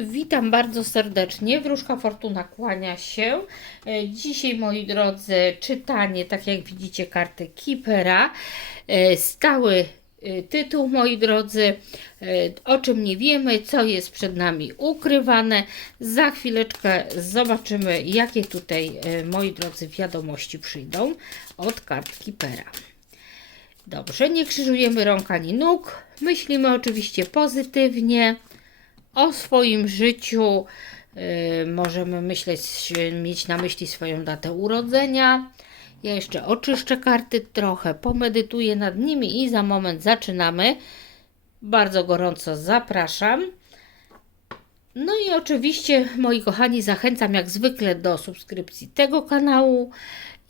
Witam bardzo serdecznie. Wróżka Fortuna kłania się. E, Dzisiaj, moi drodzy, czytanie, tak jak widzicie, karty Kipera. E, Stały e, tytuł, moi drodzy, o czym nie wiemy, co jest przed nami ukrywane. Za chwileczkę zobaczymy, jakie tutaj, moi drodzy, wiadomości przyjdą od kart Kipera. Dobrze, nie krzyżujemy rąk ani nóg. Myślimy oczywiście pozytywnie o swoim życiu. y, możemy myśleć, mieć na myśli swoją datę urodzenia. Ja jeszcze oczyszczę karty trochę, pomedytuję nad nimi i za moment zaczynamy. Bardzo gorąco zapraszam. No i oczywiście, moi kochani, zachęcam jak zwykle do subskrypcji tego kanału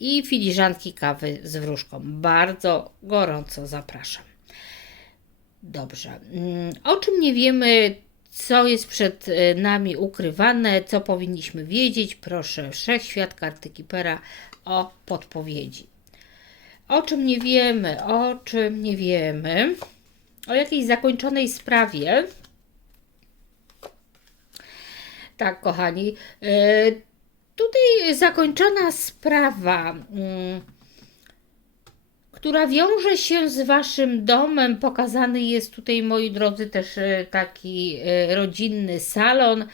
i filiżanki kawy z wróżką. Bardzo gorąco zapraszam. Dobrze. Mm, O czym nie wiemy, co jest przed e, nami ukrywane, co powinniśmy wiedzieć? Proszę, Wszechświat, karty Kipera o podpowiedzi. O czym nie wiemy, o czym nie wiemy, o jakiejś zakończonej sprawie. Tak, kochani, e, tutaj zakończona sprawa. mm, która wiąże się z waszym domem. Pokazany jest tutaj, moi drodzy, też e, taki e, rodzinny salon.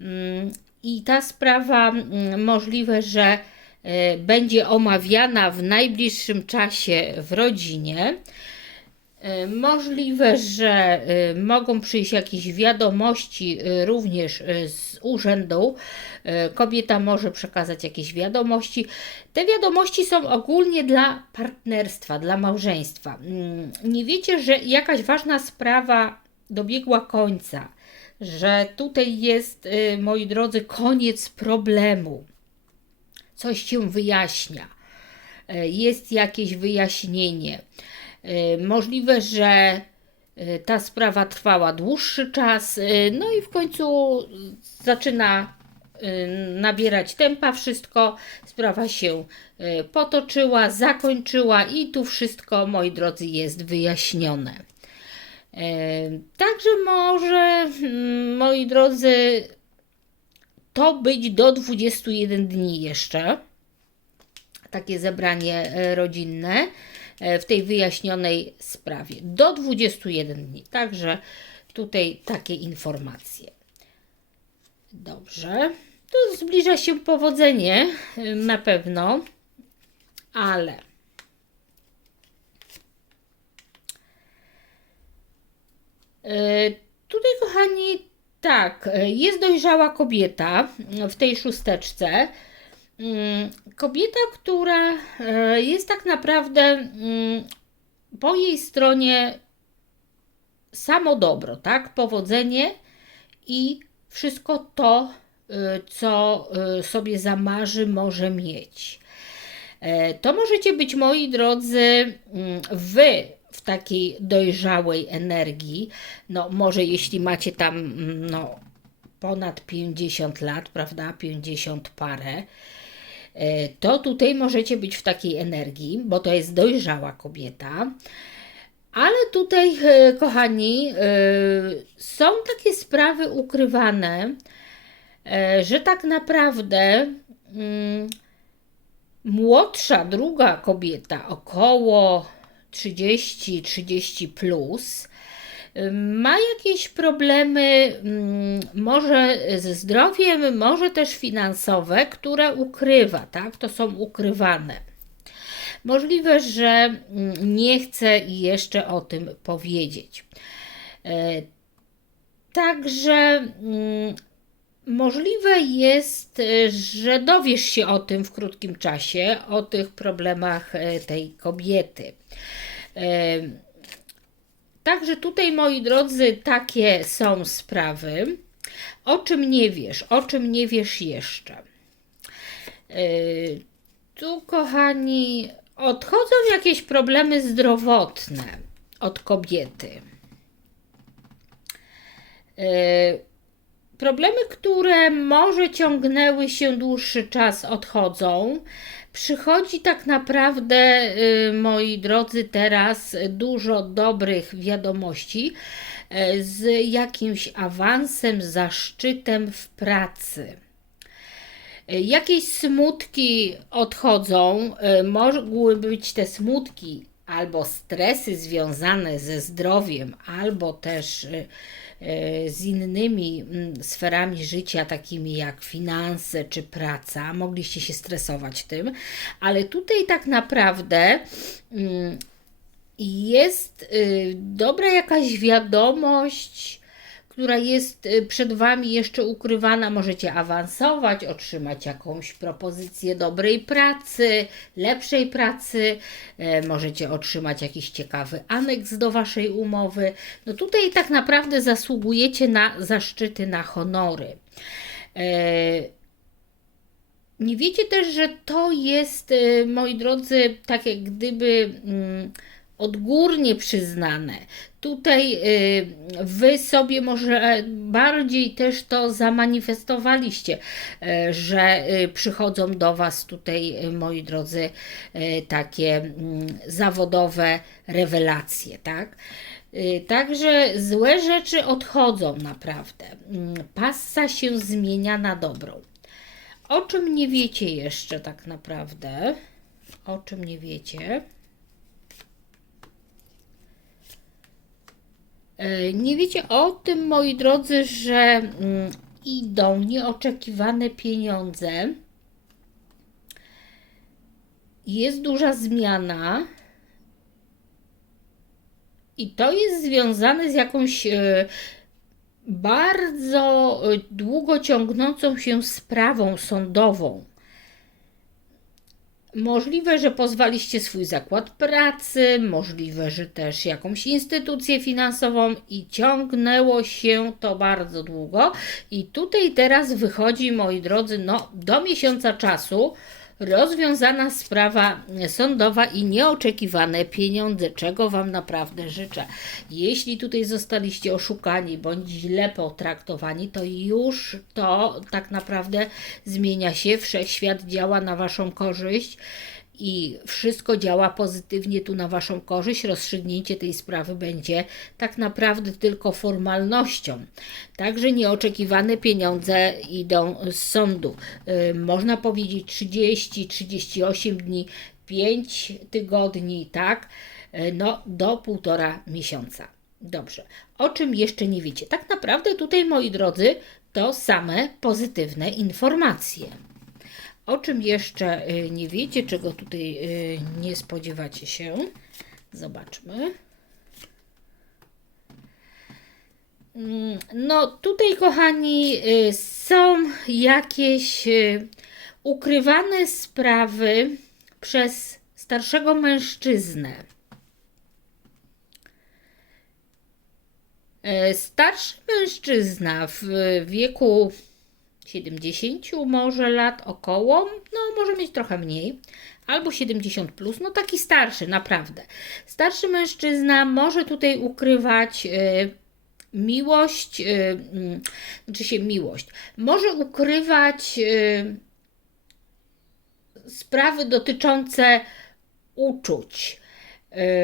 Mm, I ta sprawa mm, możliwe, że e, będzie omawiana w najbliższym czasie w rodzinie. E, Możliwe, że e, mogą przyjść jakieś wiadomości e, również z urzędu. Kobieta może przekazać jakieś wiadomości. Te wiadomości są ogólnie dla partnerstwa, dla małżeństwa. Mm, Nie wiecie, że jakaś ważna sprawa dobiegła końca, że tutaj jest, moi drodzy, koniec problemu. Coś się wyjaśnia. Jest jakieś wyjaśnienie. E, Możliwe, że e, ta sprawa trwała dłuższy czas, e, no i w końcu zaczyna nabierać tempa wszystko. Sprawa się potoczyła, zakończyła i tu wszystko, moi drodzy, jest wyjaśnione. Także może, mm, moi drodzy, to być do 21 dni jeszcze takie zebranie rodzinne w tej wyjaśnionej sprawie. Do 21 dni. Także tutaj takie informacje. Dobrze. To zbliża się powodzenie e, na pewno, ale E, Tutaj, kochani, tak, e, jest dojrzała kobieta w tej szósteczce. Mm, Kobieta, która e, jest tak naprawdę mm, po jej stronie samo dobro, tak? Powodzenie i wszystko to, e, co e, sobie zamarzy, może mieć. To możecie być, moi drodzy, mm, wy w takiej dojrzałej energii. No, może jeśli macie tam no, ponad 50 lat, prawda? 50 parę, to tutaj możecie być w takiej energii, bo to jest dojrzała kobieta. Ale tutaj, e, kochani, e, są takie sprawy ukrywane, e, że tak naprawdę mm, młodsza, druga kobieta, około 30-30 plus, ma jakieś problemy, mm, może ze zdrowiem, może też finansowe, które ukrywa, tak? To są ukrywane. Możliwe, że mm, nie chce jeszcze o tym powiedzieć. E, Także mm, Możliwe jest, e, że dowiesz się o tym w krótkim czasie, o tych problemach e, tej kobiety. Także tutaj, moi drodzy, takie są sprawy. O czym nie wiesz, o czym nie wiesz jeszcze. E, Tu, kochani, odchodzą jakieś problemy zdrowotne od kobiety. E, Problemy, które może ciągnęły się dłuższy czas, odchodzą. Przychodzi tak naprawdę, y, moi drodzy, teraz dużo dobrych wiadomości. e, z jakimś awansem, zaszczytem w pracy. E, Jakieś smutki odchodzą, mogły być te smutki albo stresy związane ze zdrowiem, albo też e, e, z innymi mm, sferami życia, takimi jak finanse czy praca. Mogliście się stresować tym, ale tutaj tak naprawdę mm, jest y, dobra jakaś wiadomość, która jest y, przed Wami jeszcze ukrywana. Możecie awansować, otrzymać jakąś propozycję dobrej pracy, lepszej pracy, e, możecie otrzymać jakiś ciekawy aneks do Waszej umowy. No tutaj tak naprawdę zasługujecie na zaszczyty, na honory. E, nie wiecie też, że to jest, y, moi drodzy, tak jak gdyby mm, odgórnie przyznane. Tutaj y, wy sobie może bardziej też to zamanifestowaliście, y, że y, przychodzą do was tutaj, moi drodzy, takie mm, zawodowe rewelacje, tak? Także złe rzeczy odchodzą naprawdę. Mm, Passa się zmienia na dobrą. O czym nie wiecie jeszcze tak naprawdę? O czym nie wiecie? Nie wiecie o tym, moi drodzy, że mm, idą nieoczekiwane pieniądze. Jest duża zmiana. I to jest związane z jakąś e, bardzo e, długo ciągnącą się sprawą sądową. Możliwe, że pozwaliście swój zakład pracy, możliwe, że też jakąś instytucję finansową i ciągnęło się to bardzo długo. I tutaj teraz wychodzi, moi drodzy, no do miesiąca czasu rozwiązana sprawa sądowa i nieoczekiwane pieniądze, czego Wam naprawdę życzę. Jeśli tutaj zostaliście oszukani bądź źle potraktowani, to już to tak naprawdę zmienia się. Wszechświat działa na Waszą korzyść i wszystko działa pozytywnie tu na Waszą korzyść. Rozstrzygnięcie tej sprawy będzie tak naprawdę tylko formalnością. Także nieoczekiwane pieniądze idą z sądu. Yy, można powiedzieć 30-38 dni, 5 tygodni, tak? Yy, no, do półtora miesiąca. Dobrze. O czym jeszcze nie wiecie? Tak naprawdę tutaj, moi drodzy, to same pozytywne informacje. O czym jeszcze y, nie wiecie, czego tutaj y, nie spodziewacie się? Zobaczmy. Mm, No, tutaj, kochani, y, są jakieś ukrywane sprawy przez starszego mężczyznę. Starszy mężczyzna w wieku 70 może lat około, no może mieć trochę mniej, albo 70 plus, no taki starszy, naprawdę. Starszy mężczyzna może tutaj ukrywać e, miłość, mm, znaczy się miłość, może ukrywać e, sprawy dotyczące uczuć.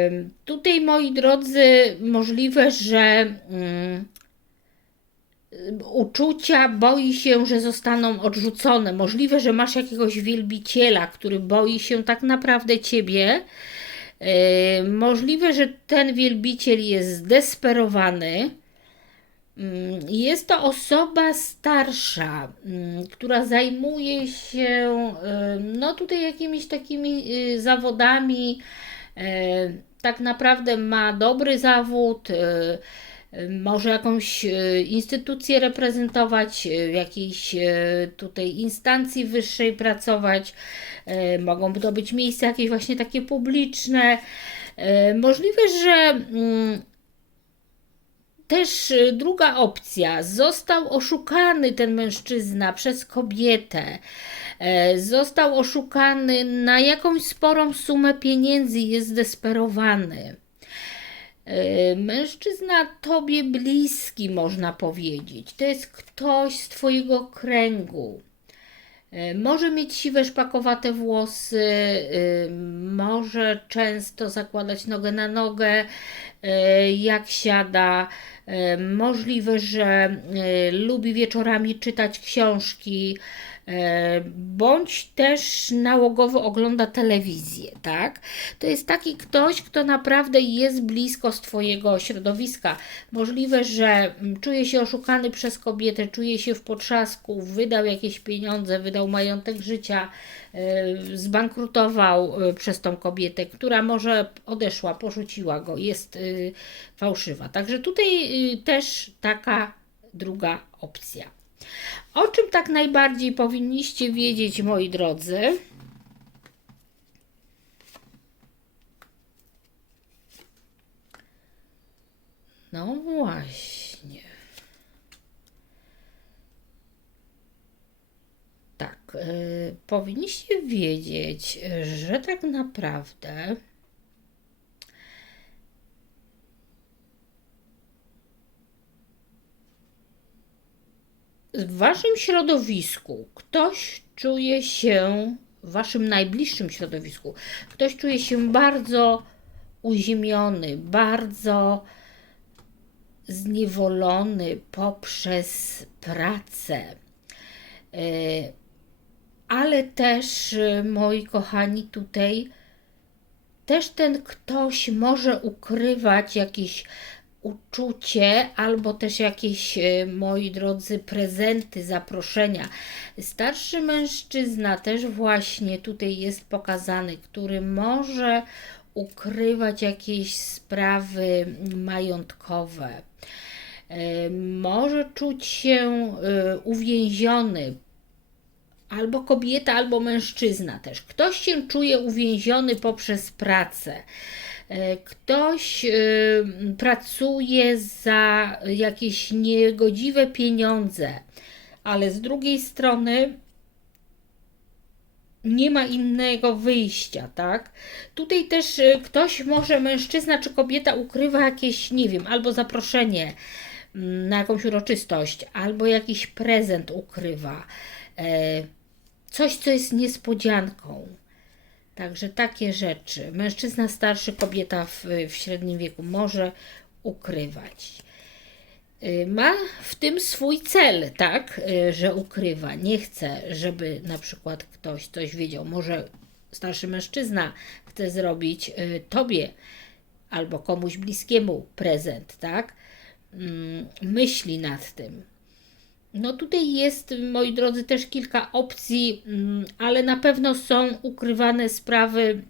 Ym, Tutaj, moi drodzy, możliwe, że mm, uczucia boi się, że zostaną odrzucone. Możliwe, że masz jakiegoś wielbiciela, który boi się tak naprawdę ciebie. Yy, Możliwe, że ten wielbiciel jest zdesperowany. Mm, Jest to osoba starsza, mm, która zajmuje się, no tutaj jakimiś takimi y, zawodami. y, Tak naprawdę ma dobry zawód, y, może jakąś y, instytucję reprezentować, y, w jakiejś y, tutaj instancji wyższej pracować. Mogą to być miejsca jakieś właśnie takie publiczne. Możliwe, że mm, też druga opcja. Został oszukany ten mężczyzna przez kobietę. E, Został oszukany na jakąś sporą sumę pieniędzy jest zdesperowany. E, Mężczyzna tobie bliski, można powiedzieć. To jest ktoś z twojego kręgu. E, Może mieć siwe, szpakowate włosy, y, może często zakładać nogę na nogę, e, jak siada. E, Możliwe, że e, lubi wieczorami czytać książki, e, bądź też nałogowo ogląda telewizję, tak? To jest taki ktoś, kto naprawdę jest blisko z Twojego środowiska. Możliwe, że mm, czuje się oszukany przez kobietę, czuje się w potrzasku, wydał jakieś pieniądze, wydał majątek życia, e, zbankrutował e, przez tą kobietę, która może odeszła, porzuciła go, jest fałszywa. Także tutaj też taka druga opcja. O czym tak najbardziej powinniście wiedzieć, moi drodzy? No właśnie. Tak, y, powinniście wiedzieć, że tak naprawdę w waszym środowisku ktoś czuje się, w waszym najbliższym środowisku, ktoś czuje się bardzo uziemiony, bardzo zniewolony poprzez pracę. E, Ale też, e, moi kochani, tutaj też ten ktoś może ukrywać jakieś uczucie albo też jakieś, e, moi drodzy, prezenty, zaproszenia. Starszy mężczyzna też właśnie tutaj jest pokazany, który może ukrywać jakieś sprawy majątkowe. E, Może czuć się e, uwięziony, albo kobieta, albo mężczyzna też. Ktoś się czuje uwięziony poprzez pracę. E, Ktoś e, pracuje za jakieś niegodziwe pieniądze, ale z drugiej strony nie ma innego wyjścia, tak? Tutaj też e, ktoś może, mężczyzna czy kobieta, ukrywa jakieś, nie wiem, albo zaproszenie mm, na jakąś uroczystość, albo jakiś prezent ukrywa. Coś, co jest niespodzianką. Także takie rzeczy. Mężczyzna starszy, kobieta w, w średnim wieku może ukrywać. Y, Ma w tym swój cel, tak, y, że ukrywa. Nie chce, żeby na przykład ktoś coś wiedział. Może starszy mężczyzna chce zrobić y, tobie albo komuś bliskiemu prezent, tak? Mm, Myśli nad tym. No tutaj jest, moi drodzy, też kilka opcji, mm, ale na pewno są ukrywane sprawy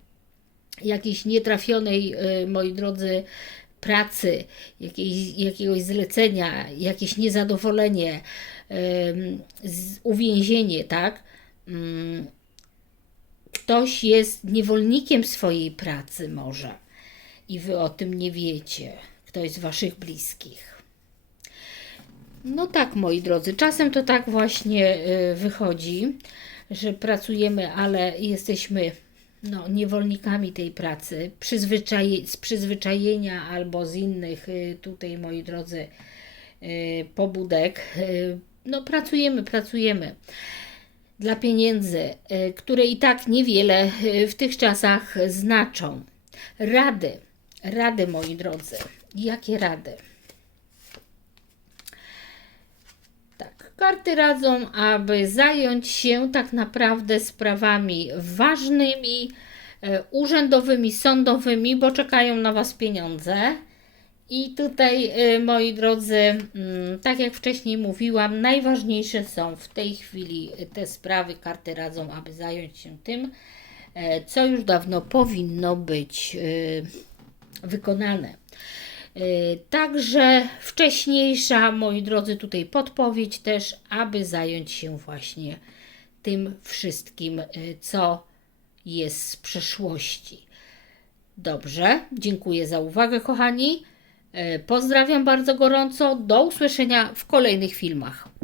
jakiejś nietrafionej, y, moi drodzy, pracy, jakiejś, jakiegoś zlecenia, jakieś niezadowolenie, uwięzienie, tak? Ym, Ktoś jest niewolnikiem swojej pracy może i wy o tym nie wiecie. Ktoś z waszych bliskich. No tak, moi drodzy, czasem to tak właśnie y, wychodzi, że pracujemy, ale jesteśmy no, niewolnikami tej pracy, z przyzwyczajenia albo z innych y, tutaj, moi drodzy, y, pobudek. No, pracujemy, pracujemy dla pieniędzy, które i tak niewiele w tych czasach znaczą. Rady, rady, moi drodzy. Jakie rady? Tak, karty radzą, aby zająć się tak naprawdę sprawami ważnymi, e, urzędowymi, sądowymi, bo czekają na Was pieniądze. I tutaj, e, moi drodzy, mm, tak jak wcześniej mówiłam, najważniejsze są w tej chwili te sprawy. Karty radzą, aby zająć się tym, e, co już dawno powinno być wykonane. Y, Także wcześniejsza, moi drodzy, tutaj podpowiedź też, aby zająć się właśnie tym wszystkim, y, co jest z przeszłości. Dobrze, dziękuję za uwagę, kochani. Y, Pozdrawiam bardzo gorąco. Do usłyszenia w kolejnych filmach.